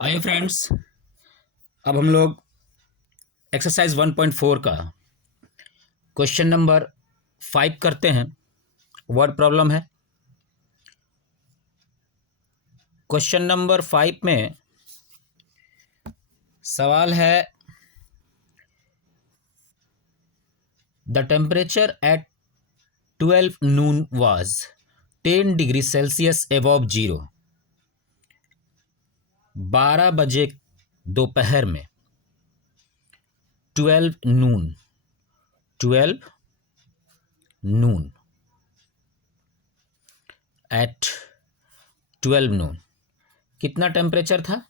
आइए फ्रेंड्स, अब हम लोग एक्सरसाइज 1.4 का क्वेश्चन नंबर 5 करते हैं। वर्ड प्रॉब्लम है। क्वेश्चन नंबर 5 में सवाल है, the temperature at 12 Noon was 10 degree Celsius above zero. 12 बजे दोपहर में 12 नून एट 12 नून कितना टेम्परेचर था?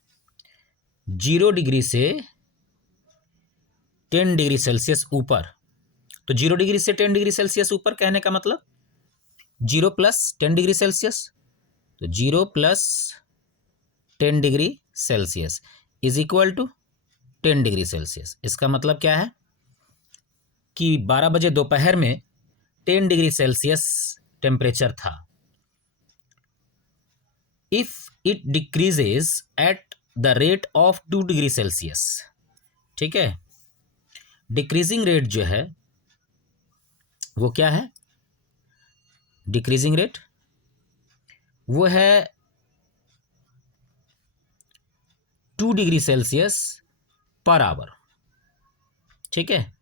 0 डिग्री से 10 डिग्री सेल्सियस ऊपर। तो 0 डिग्री से 10 डिग्री सेल्सियस ऊपर कहने का मतलब 0 प्लस 10 डिग्री सेल्सियस। तो 0 plus 10 degree Celsius is equal to 10 degree Celsius. इसका मतलब क्या है कि 12 बजे दोपहर में 10 डिग्री सेल्सियस टेम्परेचर था। If it decreases at the rate of 2 degree Celsius. ठीक है, डिक्रीजिंग रेट जो है वो क्या है? डिक्रीजिंग रेट वो है 2 डिग्री सेल्सियस पर आवर। ठीक है,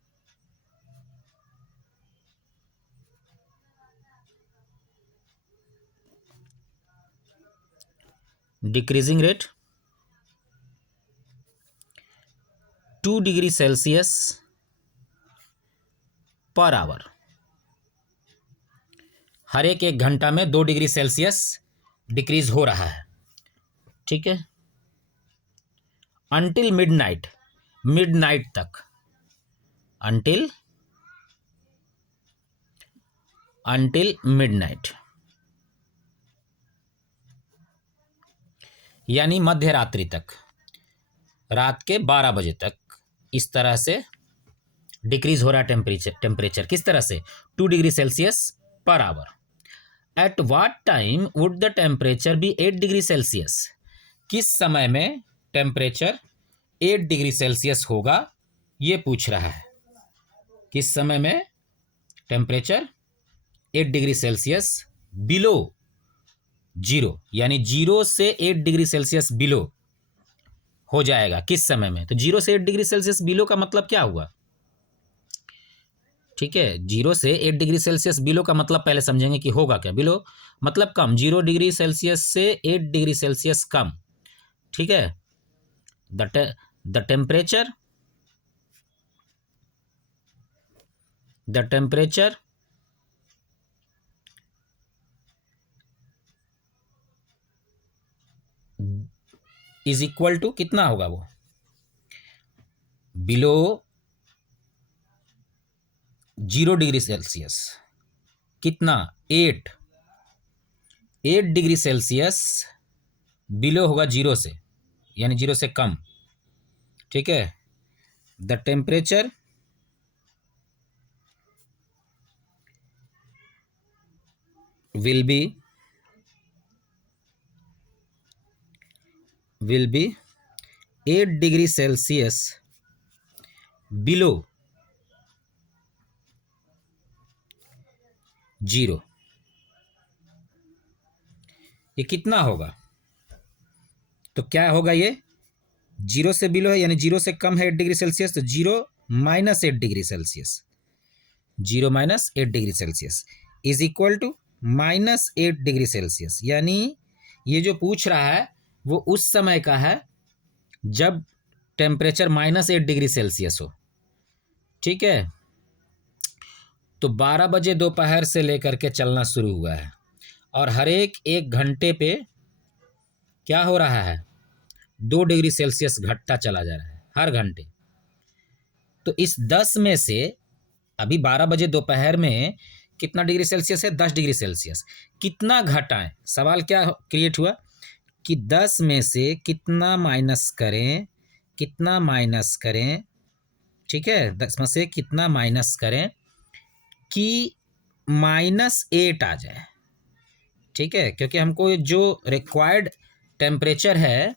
डिक्रीजिंग रेट 2 डिग्री सेल्सियस पर आवर। हर एक घंटा में 2 डिग्री सेल्सियस डिक्रीज हो रहा है। ठीक है, अंटिल मिडनाइट, मिडनाइट तक, अंटिल मिडनाइट यानी मध्य रात्रि तक, रात के 12 बजे तक इस तरह से डिक्रीज हो रहा है टेम्परेचर किस तरह से? 2 डिग्री सेल्सियस पर hour. At what time would the temperature be 8 degree Celsius? किस समय में टेम्परेचर 8 डिग्री सेल्सियस होगा, ये पूछ रहा है। किस समय में temperature 8 degree Celsius below zero, यानी 0 से 8 डिग्री सेल्सियस बिलो हो जाएगा किस समय में? तो 0 से 8 डिग्री सेल्सियस बिलो का मतलब क्या हुआ? ठीक है, 0 से 8 डिग्री सेल्सियस बिलो का मतलब पहले समझेंगे कि होगा क्या। बिलो मतलब कम, 0 डिग्री सेल्सियस से 8 डिग्री सेल्सियस कम। ठीक है, the temperature is equal to कितना होगा वो? बिलो 0 डिग्री सेल्सियस कितना? 8 डिग्री सेल्सियस बिलो होगा 0 से, यानी 0 से कम। ठीक है, the temperature will be 8 degree Celsius below 0। ये कितना होगा? तो क्या होगा ये? 0 से बिलो है यानी 0 से कम है 8 डिग्री सेल्सियस, तो 0 minus 8 degree Celsius, 0 minus 8 degree Celsius is equal to minus 8 degree Celsius. यानी ये जो पूछ रहा है वो उस समय का है जब टेम्परेचर -8 डिग्री सेल्सियस हो। ठीक है, तो 12 बजे दोपहर से लेकर के चलना शुरू हुआ है और हर एक घंटे पे क्या हो रहा है? 2 डिग्री सेल्सियस घटता चला जा रहा है हर घंटे। तो इस 10 में से अभी 12 बजे दोपहर में कितना डिग्री सेल्सियस है? 10 डिग्री सेल्सियस। कितना घटाएं? सवाल क्या क्रिएट हुआ कि 10 में से कितना माइनस करें, कितना माइनस करें। ठीक है, 10 में से कितना माइनस करें कि -8 आ जाए। ठीक है, क्योंकि हमको जो रिक्वायर्ड टेम्परेचर है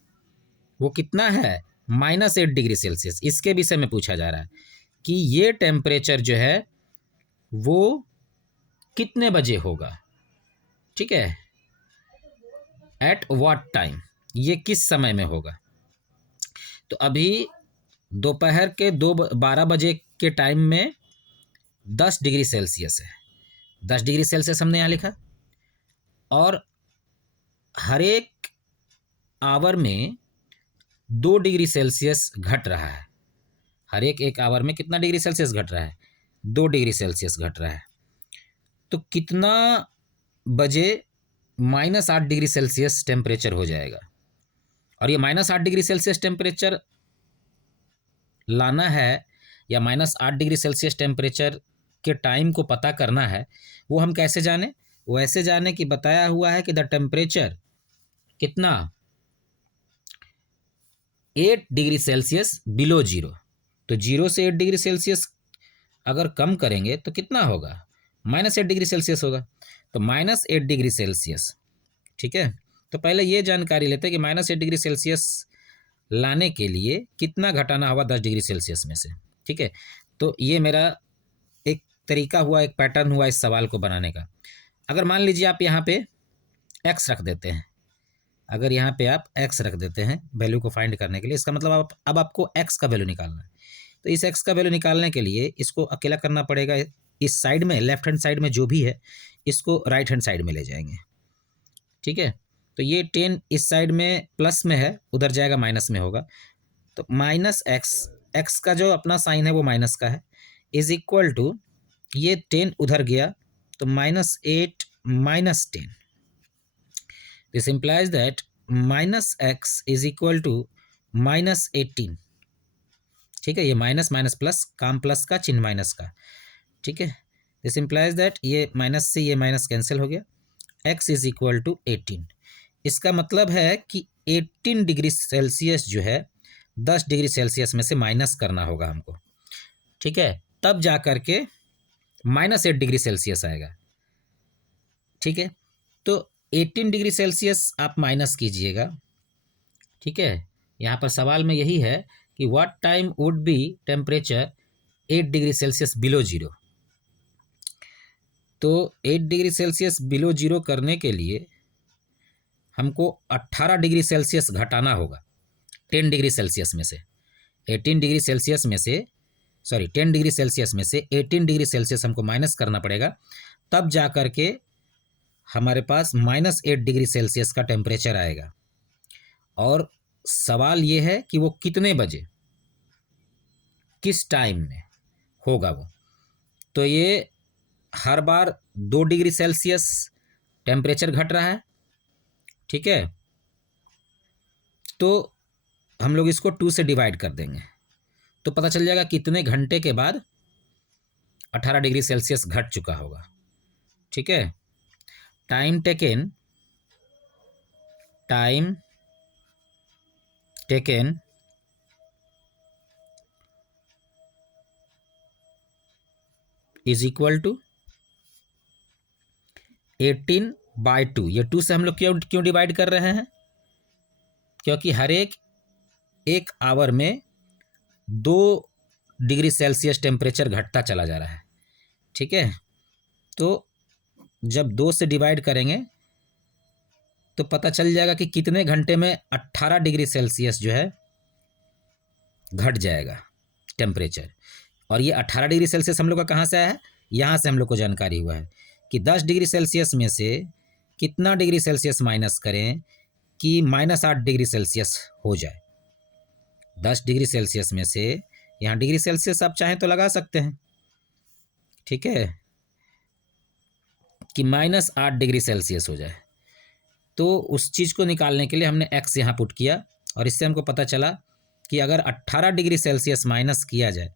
वो कितना है, -8 डिग्री सेल्सियस। इसके विषय में पूछा जा रहा है कि ये टेम्परेचर जो है वो कितने बजे होगा, ठीक है, एट व्हाट टाइम, ये किस समय में होगा। तो अभी दोपहर के 12 बजे के टाइम में 10 डिग्री सेल्सियस है, 10 डिग्री सेल्सियस हमने यहाँ लिखा, और हर एक आवर में 2 डिग्री सेल्सियस घट रहा है। हर एक आवर में कितना डिग्री सेल्सियस घट रहा है, 2 डिग्री सेल्सियस घट रहा है। तो कितना बजे -8 डिग्री सेल्सियस टेम्परेचर हो जाएगा। और ये -8 डिग्री सेल्सियस टेम्परेचर लाना है या -8 डिग्री सेल्सियस टेम्परेचर के टाइम को पता करना है, वो हम कैसे जाने, वो ऐसे जाने कि बताया हुआ है कि द टेम्परेचर कितना 8 डिग्री सेल्सियस बिलो जीरो। तो 0 से 8 डिग्री सेल्सियस अगर कम करेंगे तो कितना होगा, -8 डिग्री सेल्सियस होगा। तो -8 डिग्री सेल्सियस, ठीक है। तो पहले ये जानकारी लेते हैं कि -8 डिग्री सेल्सियस लाने के लिए कितना घटाना होगा 10 डिग्री सेल्सियस में से, ठीक है। तो ये मेरा एक तरीका हुआ, एक पैटर्न हुआ इस सवाल को बनाने का। अगर मान लीजिए आप यहाँ पे x रख देते हैं, अगर यहाँ पे आप x रख देते हैं वैल्यू को फाइंड करने के लिए, इसका मतलब अब आपको x का वैल्यू निकालना है। तो इस x का वैल्यू निकालने के लिए इसको अकेला करना पड़ेगा। इस साइड में, लेफ्ट हैंड साइड में जो भी है, इसको राइट हैंड साइड में ले जाएंगे, ठीक है। तो ये 10 इस साइड में प्लस में है, उधर जाएगा माइनस में होगा। तो -x, x का जो अपना साइन है वो माइनस का है, इज इक्वल टू ये 10 उधर गया तो -8 -10। This implies that -x is equal to -18, ठीक है। ये माइनस माइनस प्लस, काम प्लस का चिन्ह माइनस का, ठीक है। दिस इम्प्लाइज दैट ये माइनस से ये माइनस कैंसिल हो गया, x इज इक्वल टू 18। इसका मतलब है कि 18 डिग्री सेल्सियस जो है 10 डिग्री सेल्सियस में से माइनस करना होगा हमको, ठीक है। तब जा कर के -8 डिग्री सेल्सियस आएगा, ठीक है। तो 18 डिग्री सेल्सियस आप माइनस कीजिएगा, ठीक है। यहाँ पर सवाल में यही है कि what time would be temperature 8 degree Celsius below zero. तो 8 डिग्री सेल्सियस बिलो जीरो करने के लिए हमको 18 डिग्री सेल्सियस घटाना होगा 10 डिग्री सेल्सियस में से। 18 डिग्री सेल्सियस में से, सॉरी 10 डिग्री सेल्सियस में से 18 डिग्री सेल्सियस हमको माइनस करना पड़ेगा, तब जा कर के हमारे पास -8 डिग्री सेल्सियस का टेम्परेचर आएगा। और सवाल ये है कि वो कितने बजे, किस टाइम में होगा वो। तो ये हर बार 2 डिग्री सेल्सियस टेम्परेचर घट रहा है, ठीक है। तो हम लोग इसको 2 से डिवाइड कर देंगे तो पता चल जाएगा कितने घंटे के बाद 18 डिग्री सेल्सियस घट चुका होगा, ठीक है। Time taken is equal to 18/2। ये 2 से हम लोग क्यों डिवाइड कर रहे हैं, क्योंकि हर एक आवर में 2 डिग्री सेल्सियस टेम्परेचर घटता चला जा रहा है, ठीक है। तो जब 2 से डिवाइड करेंगे तो पता चल जाएगा कि कितने घंटे में 18 डिग्री सेल्सियस जो है घट जाएगा टेम्परेचर। और ये 18 डिग्री सेल्सियस हम लोग का कहाँ से आया है, यहाँ से हम लोग को जानकारी हुआ है कि 10 डिग्री सेल्सियस में से कितना डिग्री सेल्सियस माइनस करें कि -8 डिग्री सेल्सियस हो जाए। 10 डिग्री सेल्सियस में से, यहाँ डिग्री सेल्सियस आप चाहें तो लगा सकते हैं, ठीक है, कि -8 डिग्री सेल्सियस हो जाए। तो उस चीज़ को निकालने के लिए हमने x यहाँ पुट किया, और इससे हमको पता चला कि अगर 18 डिग्री सेल्सियस माइनस किया जाए,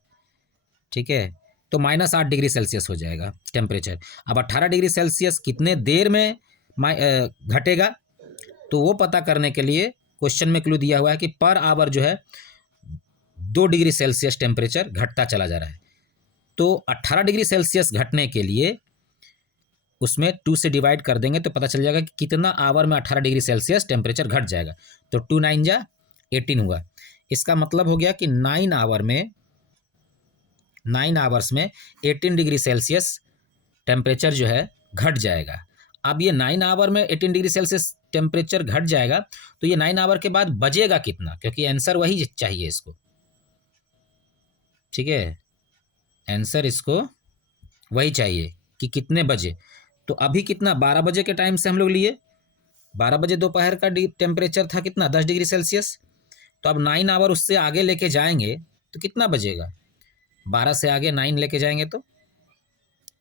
ठीक है, तो -8 डिग्री सेल्सियस हो जाएगा टेम्परेचर। अब 18 डिग्री सेल्सियस कितने देर में घटेगा, तो वो पता करने के लिए क्वेश्चन में क्लू दिया हुआ है कि पर आवर जो है 2 डिग्री सेल्सियस टेम्परेचर घटता चला जा रहा है। तो 18 डिग्री सेल्सियस घटने के लिए उसमें 2 से डिवाइड कर देंगे तो पता चल जाएगा कि कितना आवर में 18 डिग्री सेल्सियस टेम्परेचर घट जाएगा। तो 2 9 जा 18 हुआ। इसका मतलब हो गया कि 9 आवर्स में 18 डिग्री सेल्सियस टेम्परेचर जो है घट जाएगा। अब ये 9 आवर में 18 डिग्री सेल्सियस टेम्परेचर घट जाएगा, तो ये 9 आवर के बाद बजेगा कितना, क्योंकि आंसर वही चाहिए इसको। ठीक है, आंसर इसको वही चाहिए कि कितने बजे। तो अभी कितना, 12 बजे के टाइम से हम लोग लिए, 12 बजे दोपहर का टेम्परेचर था कितना, 10 डिग्री सेल्सियस। तो अब 9 आवर उससे आगे लेके जाएंगे तो कितना बजेगा, 12 से आगे 9 लेके जाएंगे तो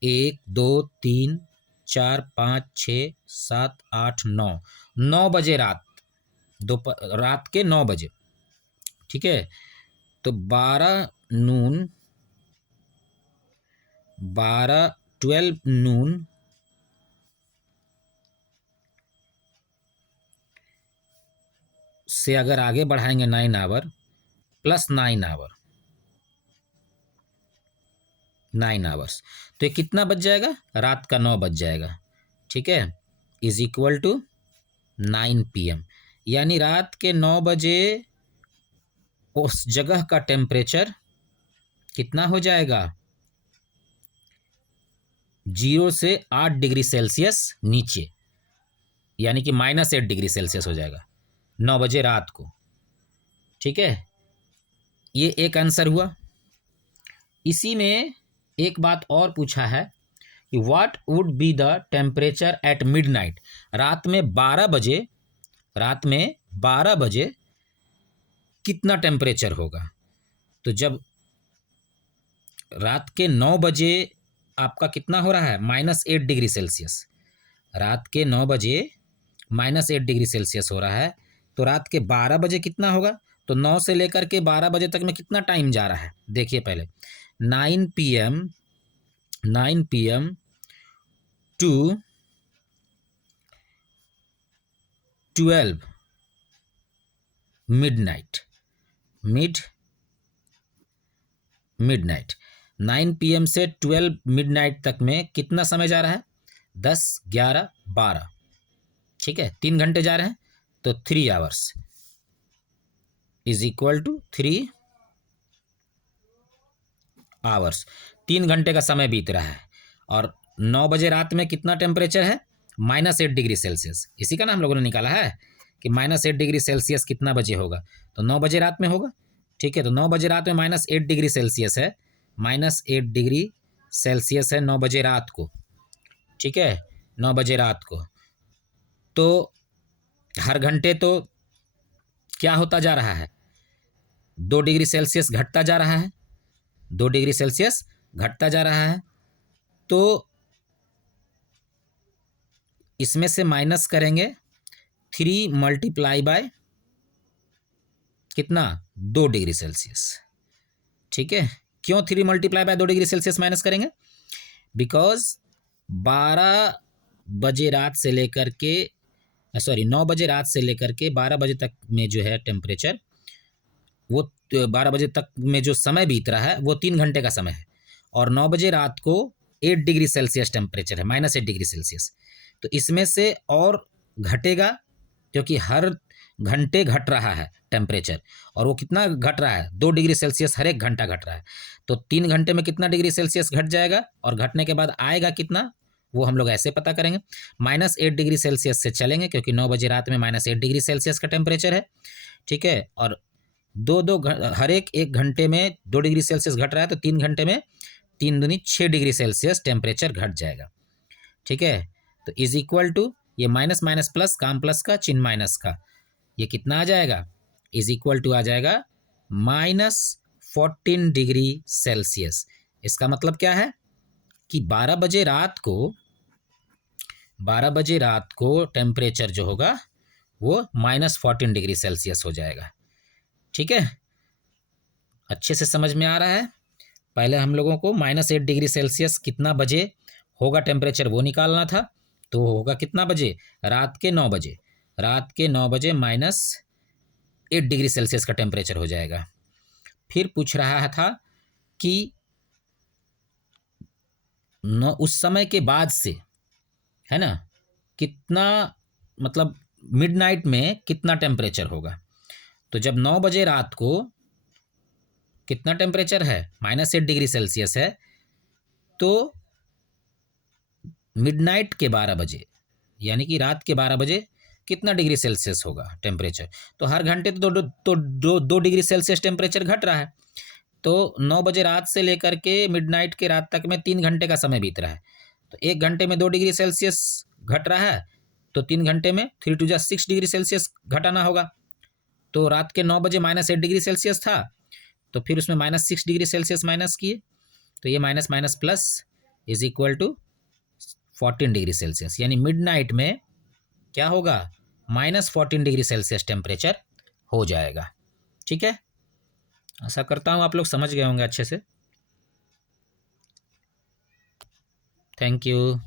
1 2 3 4 5 6 7 8 9, 9 बजे रात के 9 बजे। ठीक है, तो 12 नून से अगर आगे बढ़ाएंगे 9 आवर प्लस 9 आवर, 9 आवर्स, तो ये कितना बच जाएगा, रात का 9 बज जाएगा। ठीक है, इज इक्वल टू 9 PM, यानी रात के 9 बजे उस जगह का टेम्परेचर कितना हो जाएगा, 0 से 8 डिग्री सेल्सियस नीचे, यानी कि -8 डिग्री सेल्सियस हो जाएगा 9 बजे रात को। ठीक है, ये एक आंसर हुआ। इसी में एक बात और पूछा है कि what would be the temperature at midnight, रात में 12 बजे कितना टेम्परेचर होगा। तो जब रात के 9 बजे आपका कितना हो रहा है, -8 डिग्री सेल्सियस, रात के 9 बजे -8 डिग्री सेल्सियस हो रहा है, तो रात के 12 बजे कितना होगा। तो 9 से लेकर के 12 बजे तक में कितना टाइम जा रहा है, देखिए पहले 9 PM टू 12 मिडनाइट 9 PM से 12 मिडनाइट तक में कितना समय जा रहा है, 10 11 12। ठीक है, 3 घंटे जा रहे हैं, तो 3 hours is equal to 3 hours, 3 घंटे का समय बीत रहा है। और 9 बजे रात में कितना टेम्परेचर है, -8 डिग्री सेल्सियस, इसी का ना हम लोगों ने निकाला है कि -8 डिग्री सेल्सियस कितना बजे होगा, तो 9 बजे रात में होगा। ठीक है, तो 9 बजे रात में -8 डिग्री सेल्सियस है, -8 डिग्री सेल्सियस है 9 बजे रात को। ठीक है, 9 बजे रात को, तो हर घंटे तो क्या होता जा रहा है, 2 डिग्री सेल्सियस घटता जा रहा है, 2 डिग्री सेल्सियस घटता जा रहा है। तो इसमें से माइनस करेंगे 3 मल्टीप्लाई बाय कितना, 2 डिग्री सेल्सियस। ठीक है, क्यों 3 multiply by 2 degree Celsius minus करेंगे, बिकॉज 12 बजे रात से लेकर के 9 बजे रात से लेकर के 12 बजे तक में जो है टेम्परेचर, वो 12 बजे तक में जो समय बीत रहा है वो 3 घंटे का समय है, और 9 बजे रात को 8 डिग्री सेल्सियस टेम्परेचर है, -8 डिग्री सेल्सियस। तो इसमें से और घटेगा, क्योंकि हर घंटे घट रहा है टेम्परेचर, और वो कितना घट रहा है, 2 डिग्री सेल्सियस हर एक घंटा घट रहा है। तो 3 घंटे में कितना डिग्री सेल्सियस घट जाएगा, और घटने के बाद आएगा कितना, वो हम लोग ऐसे पता करेंगे, -8 डिग्री सेल्सियस से चलेंगे, क्योंकि 9 बजे रात में -8 डिग्री सेल्सियस का टेम्परेचर है। ठीक है, और हर एक घंटे में 2 डिग्री सेल्सियस घट रहा है, तो 3 घंटे में 3 दूनी 6 डिग्री सेल्सियस टेम्परेचर घट जाएगा। ठीक है, तो इज इक्वल टू, ये माइनस माइनस प्लस, काम प्लस का चिन्ह माइनस का, ये कितना आ जाएगा, इज इक्वल टू आ जाएगा -14 डिग्री सेल्सियस। इसका मतलब क्या है कि 12 बजे रात को टेम्परेचर जो होगा वो -14 डिग्री सेल्सियस हो जाएगा। ठीक है, अच्छे से समझ में आ रहा है। पहले हम लोगों को -8 डिग्री सेल्सियस कितना बजे होगा टेम्परेचर वो निकालना था, तो होगा कितना बजे, रात के 9 बजे, रात के 9 बजे -8 डिग्री सेल्सियस का टेम्परेचर हो जाएगा। फिर पूछ रहा था कि उस समय के बाद से, है ना, कितना, मतलब मिडनाइट में कितना टेम्परेचर होगा। तो जब 9 बजे रात को कितना टेम्परेचर है, -8 डिग्री सेल्सियस है, तो मिडनाइट के 12 बजे यानी कि रात के 12 बजे कितना डिग्री सेल्सियस होगा टेम्परेचर। तो हर घंटे दो डिग्री सेल्सियस टेम्परेचर घट रहा है। तो 9 बजे रात से लेकर के मिडनाइट के रात तक में 3 घंटे का समय बीत रहा है। तो 1 घंटे में 2 डिग्री सेल्सियस घट रहा है, तो 3 घंटे में 3 टू जा 6 डिग्री सेल्सियस घटाना होगा। तो रात के 9 बजे -8 डिग्री सेल्सियस था, तो फिर उसमें -6 डिग्री सेल्सियस माइनस किए, तो ये minus minus plus is equal to 14 degree Celsius, यानी मिडनाइट में क्या होगा, -14 डिग्री सेल्सियस टेम्परेचर हो जाएगा। ठीक है, आशा करता हूँ आप लोग समझ गए होंगे अच्छे से। Thank you.